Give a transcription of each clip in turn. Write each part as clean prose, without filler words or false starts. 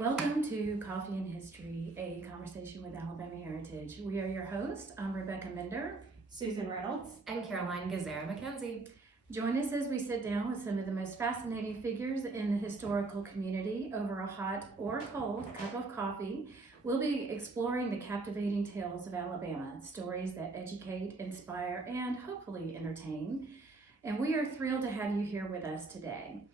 Welcome to Coffee and History, a conversation with Alabama Heritage. We are your hosts. I'm Rebecca Mender, Susan Reynolds, and Caroline Gazera McKenzie. Join us as we sit down with some of the most fascinating figures in the historical community over a hot or cold cup of coffee. We'll be exploring the captivating tales of Alabama, stories that educate, inspire, and hopefully entertain. And we are thrilled to have you here with us today.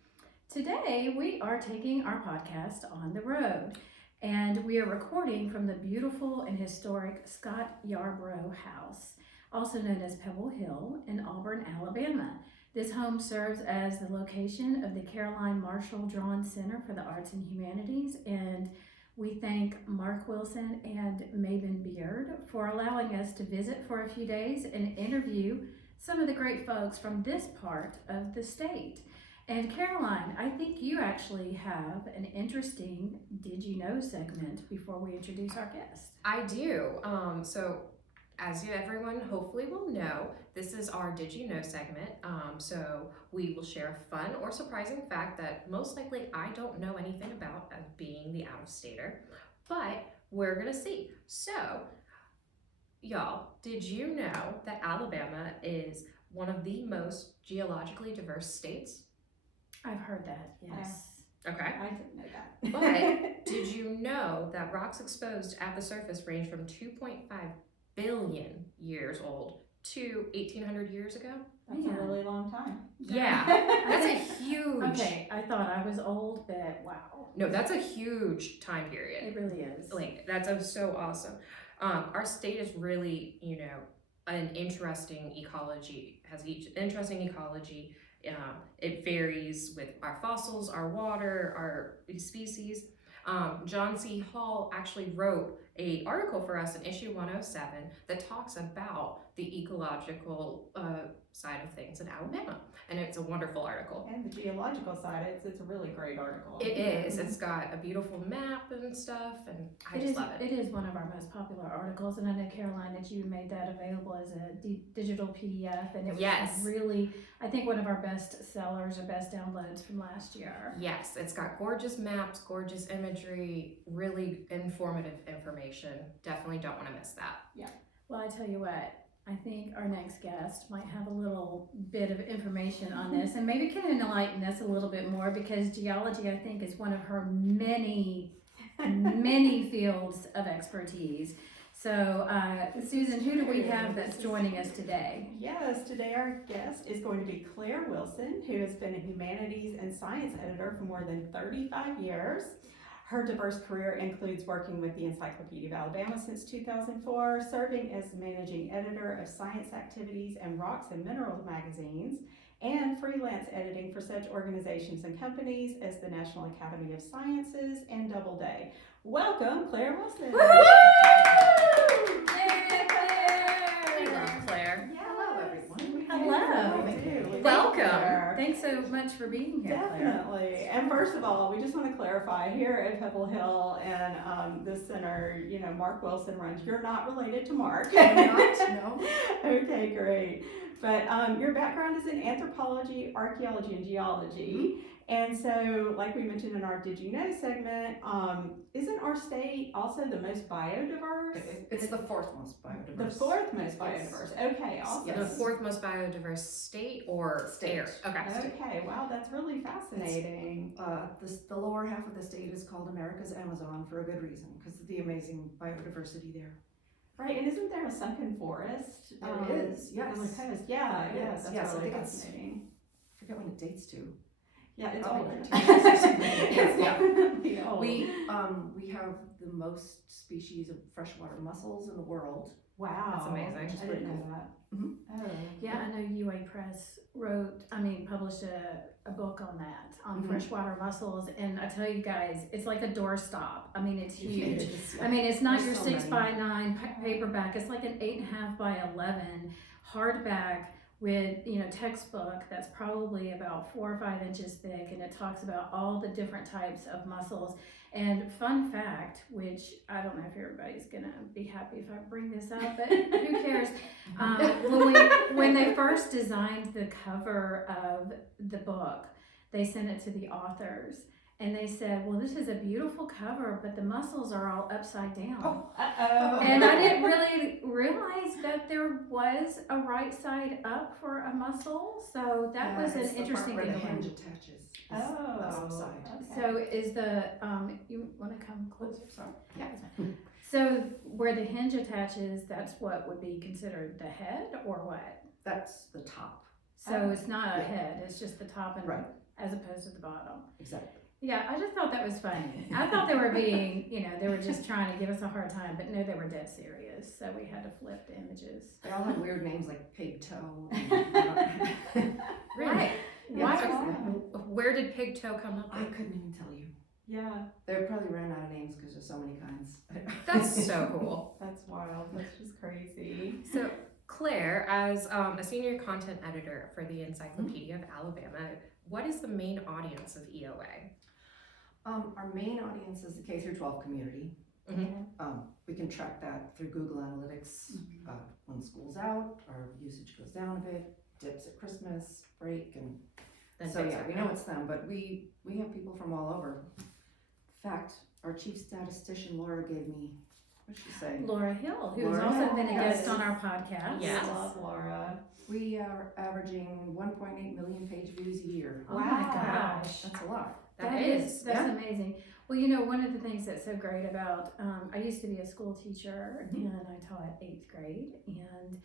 Today, we are taking our podcast on the road, and we are recording from the beautiful and historic Scott Yarborough House, also known as Pebble Hill in Auburn, Alabama. This home serves as the location of the Caroline Marshall Drawn Center for the Arts and Humanities, and we thank Mark Wilson and Maven Beard for allowing us to visit for a few days and interview some of the great folks from this part of the state. And Caroline, I think you actually have an interesting Did You Know segment before we introduce our guest. I do. So as everyone hopefully will know, this is our Did You Know segment. So we will share a fun or surprising fact that most likely I don't know anything about as being the out-of-stater, but we're gonna see. So, y'all, did you know that Alabama is one of the most geologically diverse states? I've heard that, yes. Okay. I didn't know that. But did you know that rocks exposed at the surface range from 2.5 billion years old to 1,800 years ago? That's a really long time. Yeah, that's a huge. Okay, I thought I was old, but wow. No, that's a huge time period. It really is. Like, that's so awesome. Our state is really, an interesting ecology, has each interesting ecology. It varies with our fossils, our water, our species. John C. Hall actually wrote an article for us in issue 107 that talks about the ecological side of things in Alabama, and it's a wonderful article. And the geological side, it's a really great article. It is. It's got a beautiful map and stuff, and I just love it. It is one of our most popular articles, and I know, Caroline, that you made that available as a digital PDF, and it was really, I think, one of our best sellers or best downloads from last year. Yes, it's got gorgeous maps, gorgeous imagery, really informative information. Definitely don't want to miss that. Yeah. Well, I tell you what, I think our next guest might have a little bit of information on this and maybe can enlighten us a little bit more, because geology, I think, is one of her many fields of expertise. So, Susan, who do we have that's joining us today? Yes, today our guest is going to be Claire Wilson, who has been a humanities and science editor for more than 35 years. Her diverse career includes working with the Encyclopedia of Alabama since 2004, serving as managing editor of science activities and rocks and minerals magazines, and freelance editing for such organizations and companies as the National Academy of Sciences and Doubleday. Welcome, Claire Wilson. Woo! Yay, We Claire! love Claire. Yeah. Hello, everyone. Hello. We do. Welcome. Thanks so much for being here, Claire. Definitely. And first of all, we just want to clarify here at Pebble Hill and the center, Mark Wilson runs. You're not related to Mark. No. Okay, great. But your background is in anthropology, archaeology, and geology. And so, like we mentioned in our Did You Know segment, isn't our state also the most biodiverse? It's the fourth most biodiverse. The fourth most biodiverse. Okay, awesome. The fourth most biodiverse state or State. area? Okay. Okay, wow, that's really fascinating. The lower half of the state is called America's Amazon for a good reason, because of the amazing biodiversity there. Right, and isn't there a sunken forest? There is, yes. On the coast, yeah, There yes, is, that's yes, I really think it's- fascinating. I forget when it dates to. Yeah, it's Probably older. 1960. It's Yeah. definitely old. We have the most species of freshwater mussels in the world. Wow, That's amazing. I Which is didn't pretty know cool. that. Mhm. Oh. Yeah, I know UA Press published a book on that, on Mhm. freshwater mussels, and I tell you guys, it's like a doorstop. I mean, it's huge. It is, yeah. I mean, it's not There's your so 6x9 paperback, it's like an 8.5 by 11 hardback with, textbook that's probably about 4 or 5 inches thick, and it talks about all the different types of mussels. And fun fact, which I don't know if everybody's gonna be happy if I bring this up, but who cares? When they first designed the cover of the book, they sent it to the authors, and they said, well, this is a beautiful cover, but the muscles are all upside down. Oh, uh-oh. And I didn't really realize that there was a right side up for a muscle, so that Yeah, was it's an the interesting part where thing the to learn. hinge attaches. Is Oh. the upside. Okay. So is the, you wanna come closer? Sorry. Yeah. So where the hinge attaches, that's what would be considered the head or what? That's the top. So it's not a Yeah. head, it's just the top and, Right. as opposed to the bottom. Exactly. Yeah, I just thought that was funny. I thought they were being, they were just trying to give us a hard time, but no, they were dead serious, so we had to flip the images. They all have weird names like pig toe. Really? Yeah, Why? it's- Where did pig toe come up I with? couldn't even tell you. Yeah, They probably ran out of names because there's so many kinds. That's so cool. that's wild. That's just crazy. So Claire, as a senior content editor for the Encyclopedia of Alabama, what is the main audience of EOA? Our main audience is the K through 12 community. Mhm. We can track that through Google Analytics. When school's out, our usage goes down a bit, dips at Christmas break, and Then so picks yeah, up. we know it's them. But we have people from all over. In fact, our chief statistician Laura gave me, what did she say? Laura Hill, who's Laura also Hill, been a yes. guest on our podcast. Yes. I love Laura. We are averaging 1.8 million page views a year. Oh my Wow. gosh. That's a lot. That is. That's amazing. Well, one of the things that's so great about, I used to be a school teacher and I taught 8th grade, and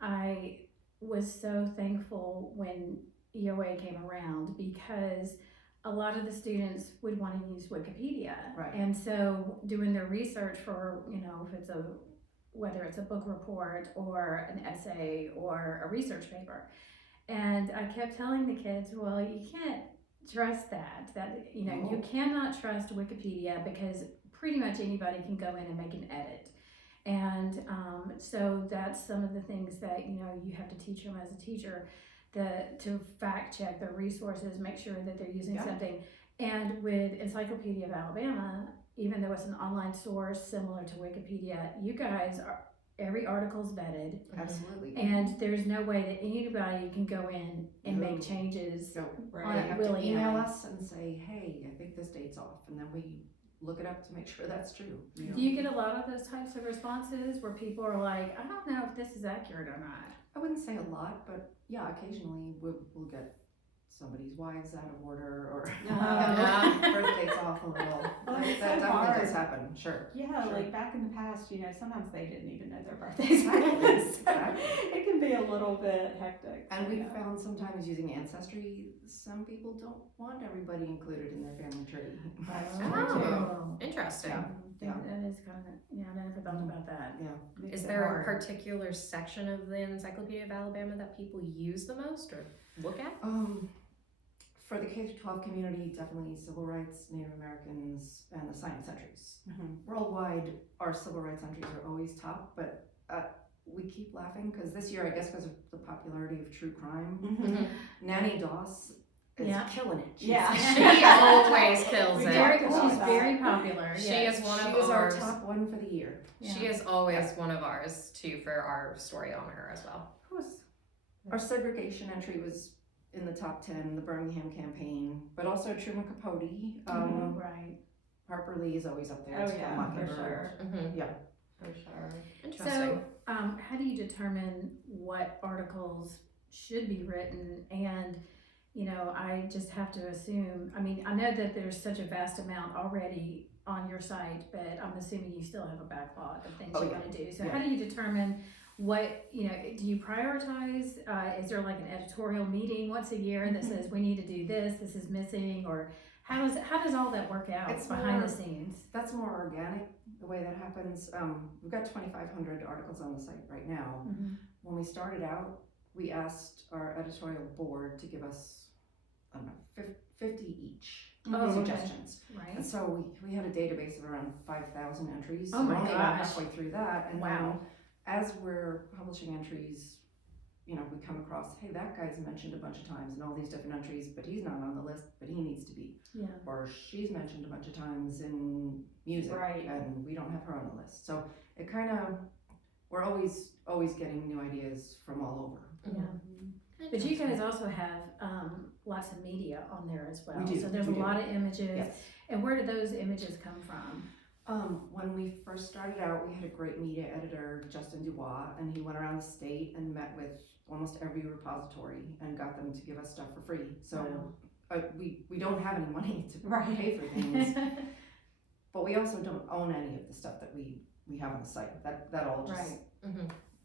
I was so thankful when EOA came around because a lot of the students would want to use Wikipedia. Right. And so doing their research for, if whether it's a book report or an essay or a research paper. And I kept telling the kids, well, you can't trust that No. you cannot trust Wikipedia because pretty much anybody can go in and make an edit. And so that's some of the things that you have to teach them as a teacher, to fact check their resources, make sure that they're using Yeah. something. And with Encyclopedia of Alabama, even though it's an online source similar to Wikipedia, you guys every article's vetted, Absolutely. and there's no way that anybody can go in and No. make changes. So Right. they have to willy-nilly. email us and say, hey, I think this date's off, and then we look it up to make sure that's true. Do you get a lot of those types of responses where people are like, I don't know if this is accurate or not? I wouldn't say a lot, but yeah, occasionally we'll get somebody's wives out of order or birthday's off a little. Oh, that it's so definitely hard. does happen, sure. Yeah, Sure. like back in the past, sometimes they didn't even know their birthdays. Exactly. It can be a little bit hectic. And we've found sometimes using Ancestry, some people don't want everybody included in their family tree. That's Oh. Interesting. Yeah. That is kind of, I never thought about that. Yeah. Is there a particular section of the Encyclopedia of Alabama that people use the most or look at? For the K-12 community, definitely civil rights, Native Americans, and the science entries. Worldwide, our civil rights entries are always top, but we keep laughing because this year, I guess because of the popularity of true crime, Mhm. Nanny Doss is Yeah. killing it. Yeah. She always kills We it. talked about She's that. very popular. She yes. is one She of was our ours. top one for the year. She is always one of ours too for our story on her as well. Of course. Our segregation entry was in the top 10, the Birmingham campaign, but also Truman Capote. Right. Harper Lee is always up there. Oh It's yeah, for Mockingbird. sure. Mm-hmm. Yeah. For sure. Interesting. So, how do you determine what articles should be written? And, I just have to assume, I know that there's such a vast amount already on your site, but I'm assuming you still have a backlog of things Oh, you yeah. want to do. So Yeah. how do you determine what, do you prioritize? Is there like an editorial meeting once a year that says we need to do this is missing, or how does all that work out It's behind more- the scenes? That's more organic, the way that happens. We've got 2,500 articles on the site right now. When we started out, we asked our editorial board to give us, I don't know, 50 each Oh, okay. suggestions. Right? And so we had a database of around 5,000 entries. Oh So my we're only about gosh. halfway through that. And Wow. then as we're publishing entries, we come across, hey, that guy's mentioned a bunch of times in all these different entries, but he's not on the list, but he needs to be. Yeah. Or she's mentioned a bunch of times in music, Right. and we don't have her on the list. So it kind of, we're always getting new ideas from all over. Yeah. But you guys also have lots of media on there as well. We do, So there's we a do. lot of images. Yes. And where did those images come from? When we first started out, we had a great media editor, Justin Dubois, and he went around the state and met with almost every repository and got them to give us stuff for free. So we don't have any money to pay for things, but we also don't own any of the stuff that we have on the site. That all just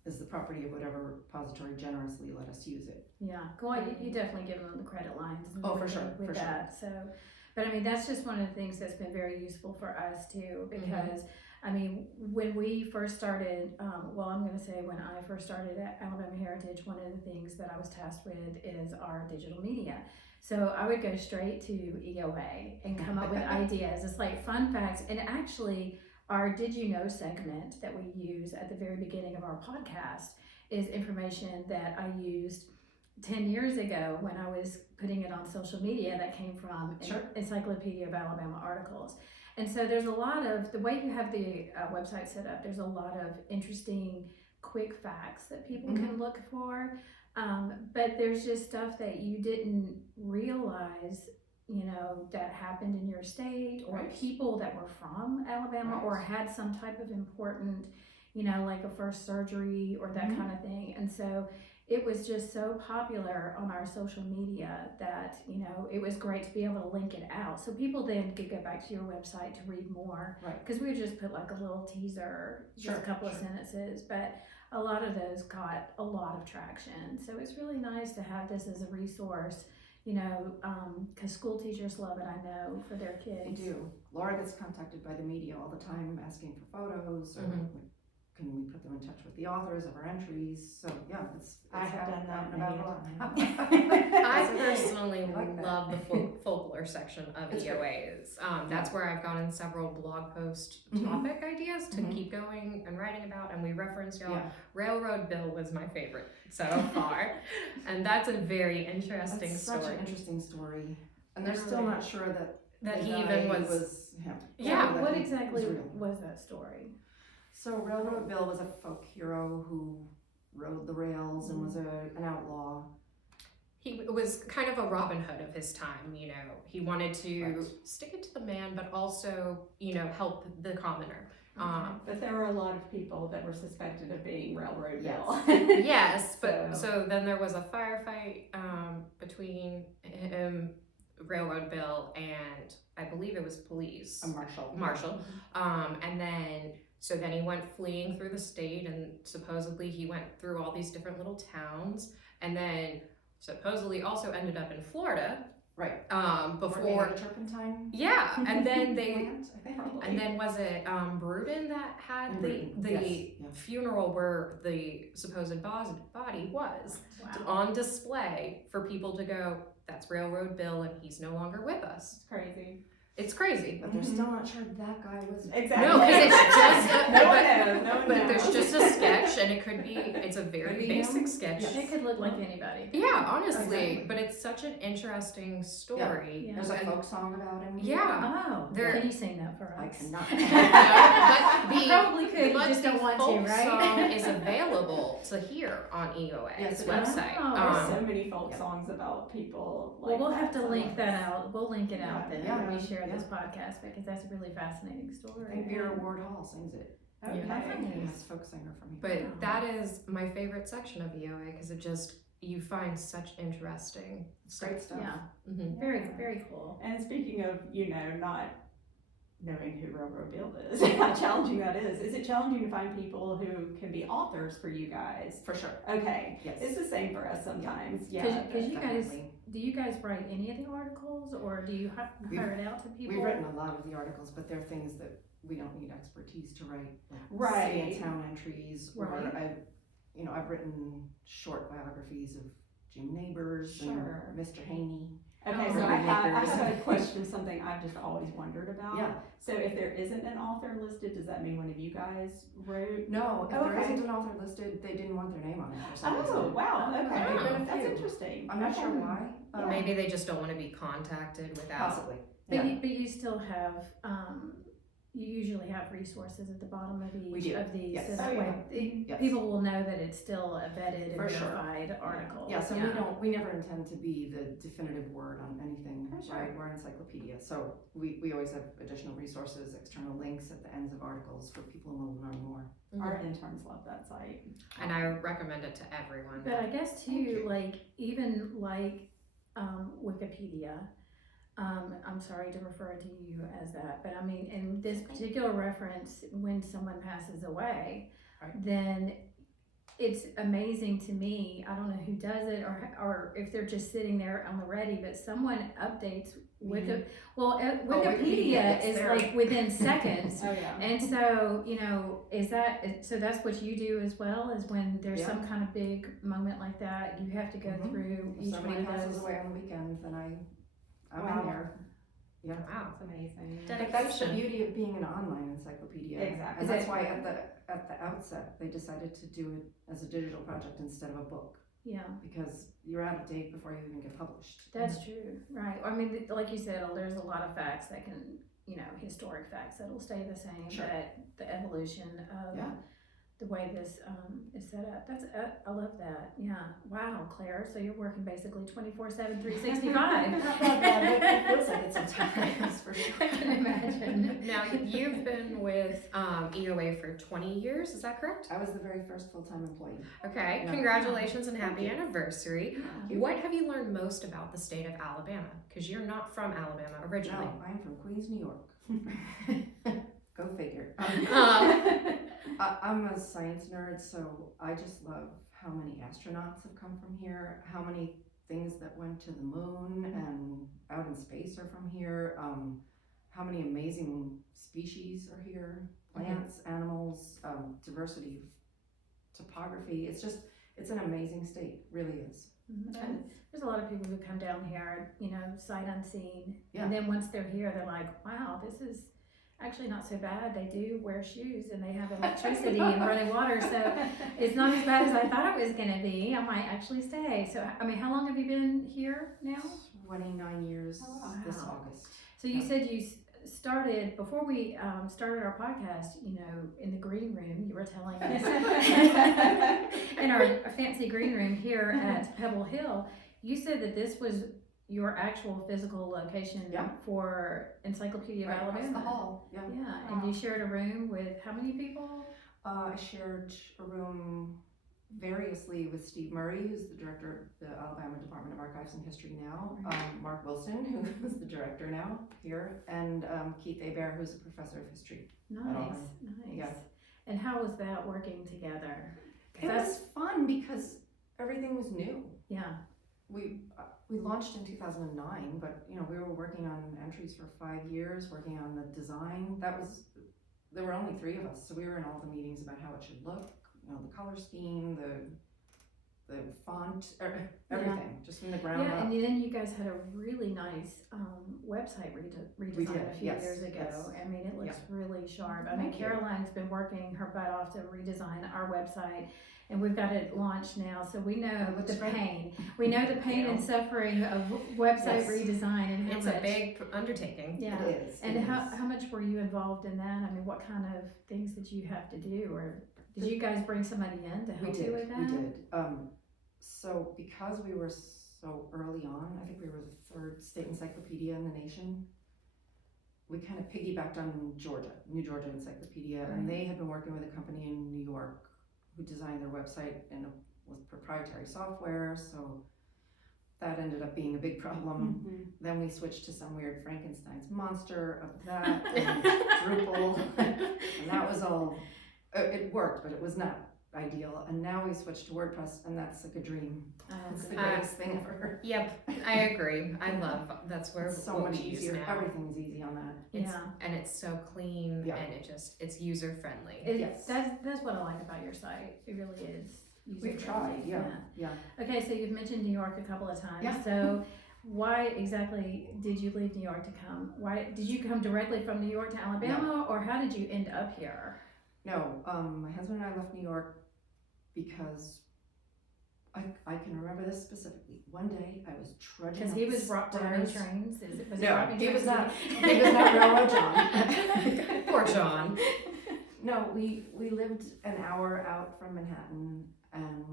is the property of whatever repository generously let us use it. Yeah, go on. You definitely give them the credit lines. Oh, for sure, With for that. So, but I mean, that's just one of the things that's been very useful for us too, because I mean, when we first started, well, I'm going to say when I first started at Alabama Heritage, one of the things that I was tasked with is our digital media. So I would go straight to EOA and come up with ideas. It's like fun facts. And actually, our Did You Know segment that we use at the very beginning of our podcast is information that I used 10 years ago when I was putting it on social media that came from Encyclopedia of Alabama articles. And so there's a lot of, the way you have the website set up, there's a lot of interesting quick facts that people can look for. But there's just stuff that you didn't realize, you know, that happened in your state, or people that were from Alabama or had some type of important, you know, like a first surgery or that kind of thing. And so it was just so popular on our social media that, you know, it was great to be able to link it out. So people then could go back to your website to read more. Because we would just put like a little teaser, just a couple of sentences. But a lot of those got a lot of traction. So it's really nice to have this as a resource, you know, because school teachers love it, I know, for their kids. They do. Laura gets contacted by the media all the time asking for photos, or can we put them in touch with the authors of our entries? So yeah, it's I have done that about many I personally love the folklore section of EOAs. That's where I've gotten several blog post topic ideas to keep going and writing about, and we reference y'all. Railroad Bill was my favorite so far, and that's a very interesting story. Such an interesting story, and they're still not sure that he the even guy was him. Yeah, So what that he exactly was real. was that story? So Railroad Bill was a folk hero who rode the rails and was an outlaw. He was kind of a Robin Hood of his time, you know. He wanted to stick it to the man, but also, you know, help the commoner. But there were a lot of people that were suspected of being Railroad Bill. Yes, but so then there was a firefight between him, Railroad Bill, and I believe it was police. Marshall. And then so then he went fleeing through the state, and supposedly he went through all these different little towns, and then supposedly also ended up in Florida. Before turpentine. Yeah, and then they plant, I think. and then was it Bruden that had the funeral where the supposed body was on display for people to go, that's Railroad Bill and he's no longer with us. It's crazy. But they're still not sure that guy was. Exactly. No, because it's just no one knows. but there's just a sketch, and it could be, it's a very Maybe basic him? sketch. Yes. It could look like anybody. Yeah, honestly, Exactly. but it's such an interesting story. Yeah. There's a And- folk song about him. Yeah. Oh, There- can you sing that for I us? cannot. But the, You probably could, you but just the don't want folk to, right? song is available to hear on EOA's Yes, it is. website. Oh, There's so many folk songs about people. Well, we'll have to that. link that out. We'll link it out then Yeah. when we share this Yeah. podcast, because that's a really fascinating I story. think Vera Ward Hall sings it. Okay. Yes, folk singer from here. But that is my favorite section of EOA because it just, you find such interesting Great stuff. Yeah, Mhm. very, very cool. And speaking of, you know, not knowing who Railroad Bill is, how challenging that is it challenging to find people who can be authors for you guys? For sure. Okay. Yes. It's the same for us sometimes. Yeah. Because you guys, Definitely. do you guys write any of the articles, or do you hire it out to people? We've written a lot of the articles, but they're things that we don't need expertise to write, like Right. city and town entries, or Right. I've written short biographies of Jim Neighbors Sure. and Mr. Haney. Okay, Oh, so really? I have a question, something I've just always wondered about. Yeah. So if there isn't an author listed, does that mean one of you guys wrote? No, if Oh, there okay. isn't an author listed, they didn't want their name on it for some Oh, reason. wow, okay. There've been a That's few. interesting. I'm not sure Okay. why. Yeah. Maybe they just don't want to be contacted without. Possibly. But, Yeah. but you still have, you usually have resources at the bottom of We each do, of these, yes. so that Oh, way Yes. people will know that it's still a vetted and For sure. verified article. Yeah, so we never intend to be the definitive word on anything, For sure. right? We're an encyclopedia, so we always have additional resources, external links at the ends of articles for people who want to learn more. Our interns love that site. And I recommend it to everyone. But I guess Thank too, you. like, even like, Wikipedia, I'm sorry to refer to you as that, but I mean, in this particular reference, when someone passes away, Right. then it's amazing to me, I don't know who does it, or if they're just sitting there on the ready, but someone updates Wikipedia Wikipedia, yes, is there. like within seconds. Oh, yeah. And so, so that's what you do as well, is when there's Yeah. some kind of big moment like that, you have to go Mhm. through If each one somebody of passes those. away on the weekend, then I'm Wow. in there. Yeah. Wow. That's amazing. But that's the Dedication. beauty of being an online encyclopedia. Exactly. And that's why at the outset, they decided to do it as a digital project instead of a book, Yeah, because you're out of date before you even get published. that's true, right. I mean, like you said, there's a lot of facts that can, historic facts that'll stay the same, Sure. but the evolution of Yeah. the way this is set up, that's, I love that, yeah. Wow, Claire, so you're working basically 24/7, 365. It feels like it sometimes, for sure. I can imagine. Now, you've been with EOA for 20 years, is that correct? I was the very first full-time employee. Okay, Yeah. congratulations and happy Thank you. anniversary. you. What have you learned most about the state of Alabama? Because you're not from Alabama originally. No, I'm from Queens, New York. Go figure. I'm a science nerd, so I just love how many astronauts have come from here, how many things that went to the moon and out in space are from here, how many amazing species are here, plants, animals, diversity, topography. It's an amazing state, really is. And there's a lot of people who come down here, sight unseen. Yeah. And then once they're here, they're like, wow, this is actually not so bad. They do wear shoes and they have electricity and running water. So it's not as bad as I thought it was going to be. I might actually stay. So, I mean, how long have you been here now? 29 years Oh, this wow. August. So you said you started, before we started our podcast, in the green room, you were telling us, in our fancy green room here at Pebble Hill, you said that this was your actual physical location Yeah. for Encyclopedia of Right across Alabama. the hall, yeah. Yeah, and you shared a room with how many people? I shared a room variously with Steve Murray, who's the director of the Alabama Department of Archives and History now, Mark Wilson, who is the director now here, and Keith Hebert, who's a professor of history. Nice, nice. Yeah. And how was that working together? It was fun because everything was new. Yeah, We launched in 2009, but we were working on entries for 5 years, working on the design. There were only 3 of us, so we were in all the meetings about how it should look, the color scheme, the font, everything, just from the ground yeah, up. and then you guys had a really nice website redesign We did, a few yes, years ago. yes. I mean, it looks really sharp. I mean, Thank you. Caroline's been working her butt off to redesign our website, and we've got it launched now, so we know looks the great. pain. We know the pain and suffering of website Yes. redesign and how It's much. a big undertaking. Yeah. It is. And it how is. much were you involved in that? I mean, what kind of things did you have to do, or did you guys bring somebody in to help you with that? We did. So because we were so early on, I think we were the 3rd state encyclopedia in the nation, we kind of piggybacked on New Georgia Encyclopedia, and they had been working with a company in New York who designed their website with proprietary software, so that ended up being a big problem. Then we switched to some weird Frankenstein's monster of that, and Drupal, and that was all, it worked, but it was not ideal. And now we switched to WordPress, and that's like a dream. It's the greatest thing ever. Yep, I agree. That's where It's so what much we use easier. now. Everything's easy on that. It's- And it's so clean Yeah. and it's user friendly. Yes. That's what I like about your site. It really is. We've tried, user-friendly. yeah. Okay, so you've mentioned New York a couple of times. Yeah. So why exactly did you leave New York to come? Why did you come directly from New York to Alabama, or how did you end up here? No, my husband and I left New York because I can remember this specifically. One day I was trudging Because up he the was driving stairs. trains. Was No, driving he was trains? not. He was not Railroad John. Poor John. No, we lived an hour out from Manhattan, and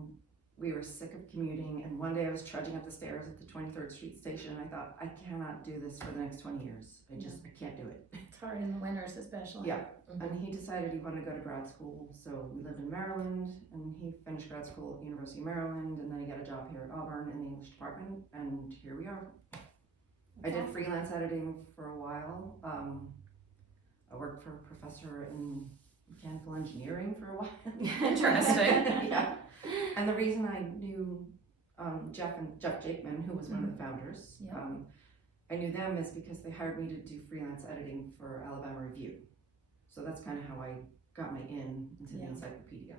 we were sick of commuting. And one day I was trudging up the stairs at the 23rd Street station, and I thought, I cannot do this for the next 20 years. I can't do it. It's hard in the winters, especially. Yeah. And he decided he wanted to go to grad school, so we lived in Maryland, and he finished grad school at University of Maryland, and then he got a job here at Auburn in the English department, and here we are. I did freelance editing for a while. I worked for a professor in mechanical engineering for a while. Interesting. Yeah. And the reason I knew Jeff Jakeman, who was one of the founders, Yeah. I knew them is because they hired me to do freelance editing for Alabama Review. So that's kind of how I got my in into the encyclopedia.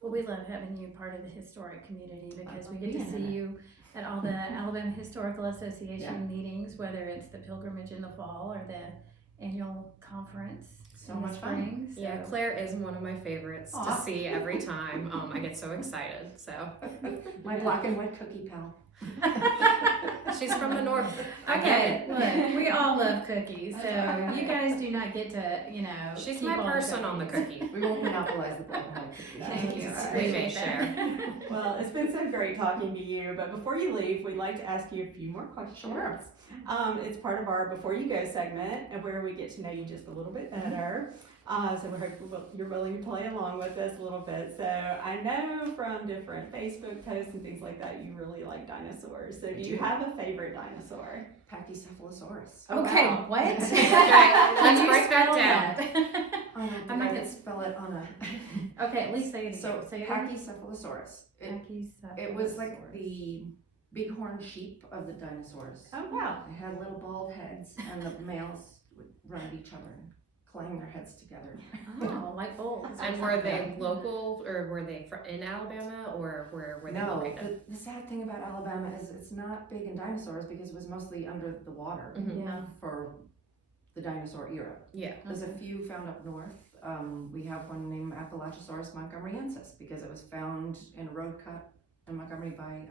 Well, we love having you part of the historic community because we get to being see in it. you at all the Alabama Historical Association Yeah. meetings, whether it's the pilgrimage in the fall or the annual conference So in the much fun. spring. So. Yeah, Claire is one of my favorites Aw. to see every time. I get so excited. So My black and white cookie pal. she's from the north. I get Okay, it. look, we all love cookies, so you guys do not get to, She's keep my all the person on the cookies. cookie. We won't monopolize the black and white cookie. Thank you. I We may appreciate that. Well, it's been so great talking to you, but before you leave, we'd like to ask you a few more questions. Sure. It's part of our Before You Go segment, and where we get to know you just a little bit better. So we hope you're willing to play along with us a little bit. So I know from different Facebook posts and things like that, you really like dinosaurs. So do you have a favorite dinosaur? Pachycephalosaurus. Oh, Okay, wow. what? Okay, Can let's you break that spell down. I'm I not can gonna- spell it on a. Okay, at least say it So again. Say it again. Pachycephalosaurus. It was like the bighorn sheep of the dinosaurs. Oh, wow. They had little bald heads, and the males would run at each other and clang their heads together. Oh, like bulls. And were they local or were they in Alabama or where were they No, located? the sad thing about Alabama is it's not big in dinosaurs because it was mostly under the water Mhm. Yeah. for the dinosaur era. Yeah. There's a few found up north. We have one named Appalachosaurus montgomeryensis because it was found in a road cut in Montgomery by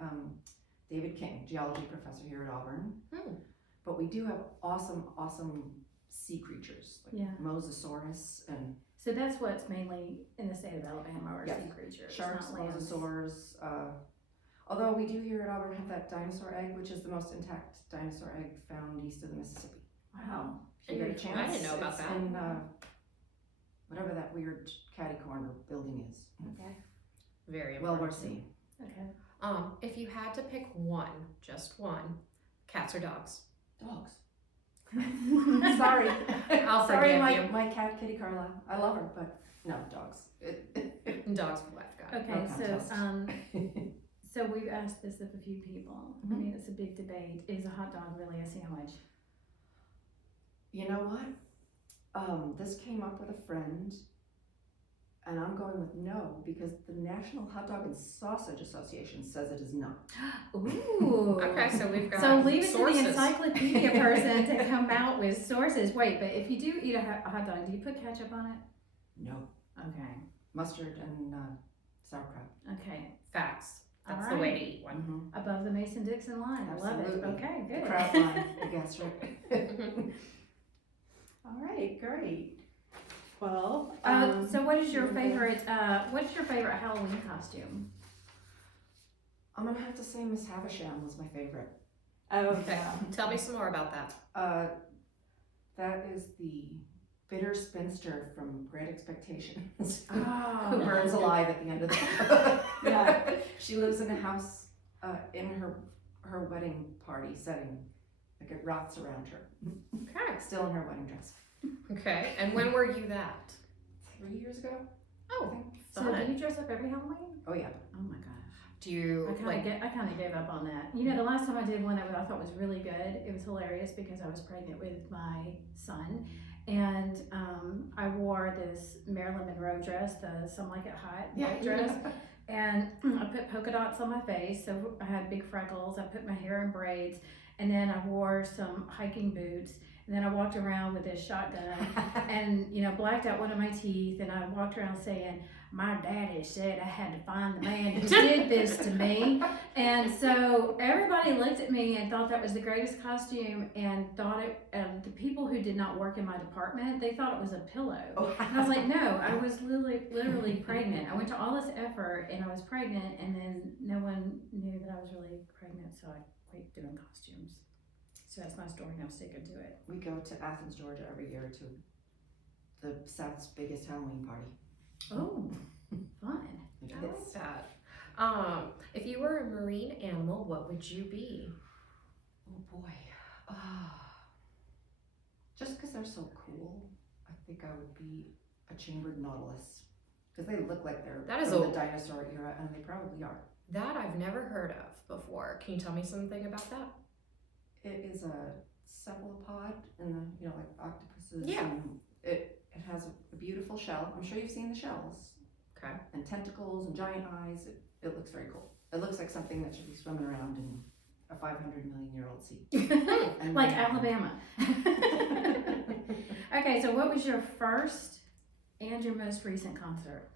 David King, geology professor here at Auburn. Hmm. But we do have awesome sea creatures like Yeah. Mosasaurus and So that's what's mainly in the state of Alabama are Yes. sea creatures, sharks, not lambs. mosasaurs. Although we do here at Auburn have that dinosaur egg, which is the most intact dinosaur egg found east of the Mississippi. Wow. If you get a I chance, didn't know about it's that. in whatever that weird catty corner building is. Okay. Very Well important. worth seeing. Okay. If you had to pick one, just one, cats or dogs? Dogs. Sorry. I'll Sorry, forgive you. my cat, Kitty Carla. I love her, but no, dogs. Dogs for life, got it. Okay, No contest. so we've asked this of a few people. I mean, it's a big debate. Is a hot dog really a sandwich? You know what? This came up with a friend, and I'm going with no because the National Hot Dog and Sausage Association says it is not. Ooh. Okay, so we've got So leave it sources. to the encyclopedia person to come out with sources. Wait, but if you do eat a hot dog, do you put ketchup on it? No. Okay. Mustard and sauerkraut. Okay. Facts. That's All the way right. to eat one. Mm-hmm. Above the Mason-Dixon line. I love it. Absolutely. Okay, The good. kraut line, I guess, right? All right, great. Well, So what is your favorite Halloween costume? I'm gonna have to say Miss Havisham was my favorite. Okay, tell me some more about that. That is the bitter spinster from Great Expectations Oh. who burns alive at the end of the book. Yeah. She lives in a house in her wedding party setting. Like it rots around her. Okay. Still in her wedding dress. Okay, and when were you that? 3 years ago? Oh, So fun. do you dress up every Halloween? Oh yeah. Oh my gosh. Do you I kind of gave up on that. You know, the last time I did one that I thought was really good, it was hilarious because I was pregnant with my son. And I wore this Marilyn Monroe dress, the Some Like It Hot white dress. And I put polka dots on my face, so I had big freckles. I put my hair in braids. And then I wore some hiking boots. And then I walked around with this shotgun and, blacked out one of my teeth. And I walked around saying, my daddy said I had to find the man who did this to me. And so everybody looked at me and thought that was the greatest costume, and thought it, the people who did not work in my department, they thought it was a pillow. And I was like, no, I was literally pregnant. I went to all this effort and I was pregnant, and then no one knew that I was really pregnant, so I quit doing costumes. So that's my story, and I'm sticking to it. We go to Athens, Georgia every year to the South's biggest Halloween party. Oh, fun. I like that. If you were a marine animal, what would you be? Oh boy. Just because they're so cool, I think I would be a chambered nautilus. Because they look like they're from the dinosaur era, and they probably are. That I've never heard of before. Can you tell me something about that? It is a cephalopod, and like octopuses. Yeah. And it has a beautiful shell. I'm sure you've seen the shells. Okay. And tentacles and giant eyes. It looks very cool. It looks like something that should be swimming around in a 500-million-year-old sea. Like Alabama. Okay, so what was your first and your most recent concert?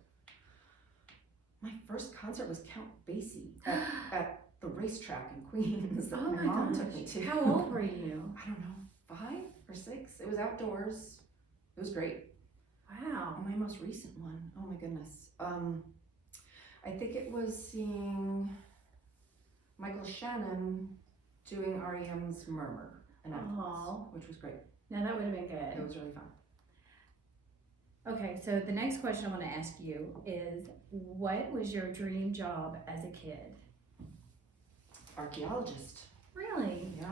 My first concert was Count Basie at the racetrack in Queens that Oh my my mom gosh. took me to. How old were you? I don't know, 5 or 6. It was outdoors. It was great. Wow. My most recent one, oh my goodness. I think it was seeing Michael Shannon doing REM's Murmur in Athens, Aw. which was great. Now that would have been It good. was really fun. Okay, so the next question I want to ask you is, what was your dream job as a kid? Archaeologist. Really? Yeah.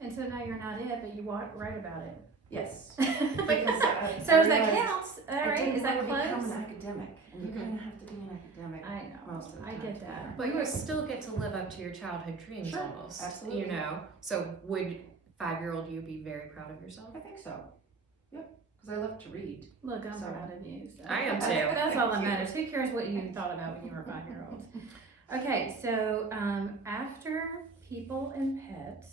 And so now you're not it, but you write about it. Yes. So Because, if that realized counts, all I right, didn't is that want to become close? an academic, and you kind of have to be an academic I know, most of the I time. get that. But you still get to live up to your childhood dreams Sure, almost. absolutely. You know? So would 5-year-old you be very proud of yourself? I think so. Yep. Because I love to read. Look, I'm So- proud of you. So. I am too. That's all that Thank you. matters. Who cares what you thought about when you were a 5-year-old? Okay, so after people and pets,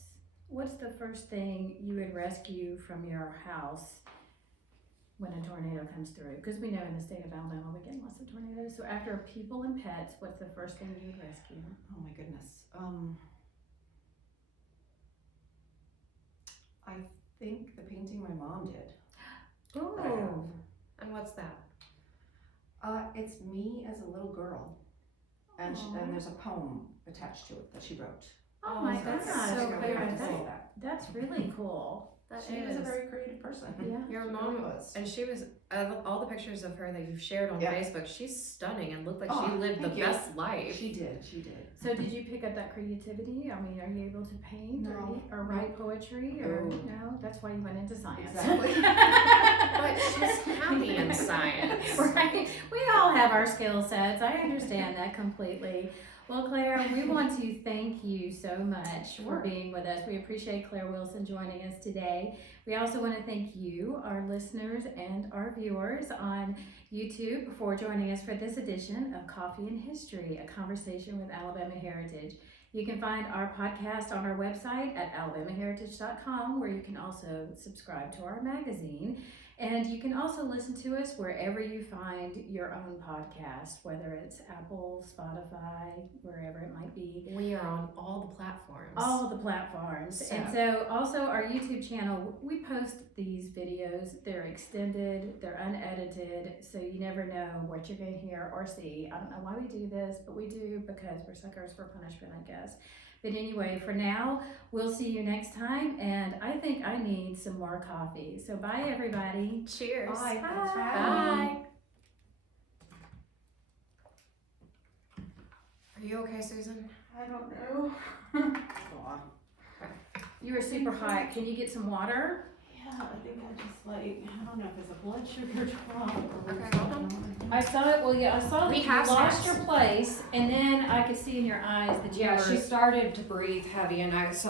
what's the first thing you would rescue from your house when a tornado comes through? Because we know in the state of Alabama we get lots of tornadoes. So after people and pets, what's the first thing you would rescue? Oh my goodness. I think the painting my mom did. Oh, that I have. And what's that? It's me as a little girl, and Aw. and there's a poem attached to it that she wrote. oh my Oh, that's gosh. so I clear. have to say That's, that. that's really cool. That She was a very creative person. Yeah. Your She mom really was. and she was, of all the pictures of her that you've shared on Yeah. Facebook, she's stunning and looked like Oh, she lived the thank you. best life. She did. So did you pick up that creativity? I mean, are you able to paint No. or write poetry or No. no? That's why you went into science. Exactly. But she's happy in science. Right? We all have our skill sets. I understand that completely. Well, Claire, we want to thank you so much for Sure. being with us. We appreciate Claire Wilson joining us today. We also want to thank you, our listeners and our viewers on YouTube, for joining us for this edition of Coffee and History, a conversation with Alabama Heritage. You can find our podcast on our website at alabamaheritage.com, where you can also subscribe to our magazine. And you can also listen to us wherever you find your own podcast, whether it's Apple, Spotify, wherever it might be. We are on all the platforms. All of the platforms. And so also our YouTube channel, we post these videos. They're extended, they're unedited, so you never know what you're going to hear or see. I don't know why we do this, but we do because we're suckers for punishment, I guess. But anyway, for now, we'll see you next time, and I think I need some more coffee. So bye, everybody. Cheers. Bye. Bye. Thanks for Bye. Are you okay, Susan? I don't know. You were super hot. Can you get some water? Yeah, I think I just I don't know if it's a blood sugar drop or Okay, hold on. something. I saw it. Well, yeah, I saw that We you have lost snacks. your place, and then I could see in your eyes that you Yeah, were. she started to breathe heavy, and I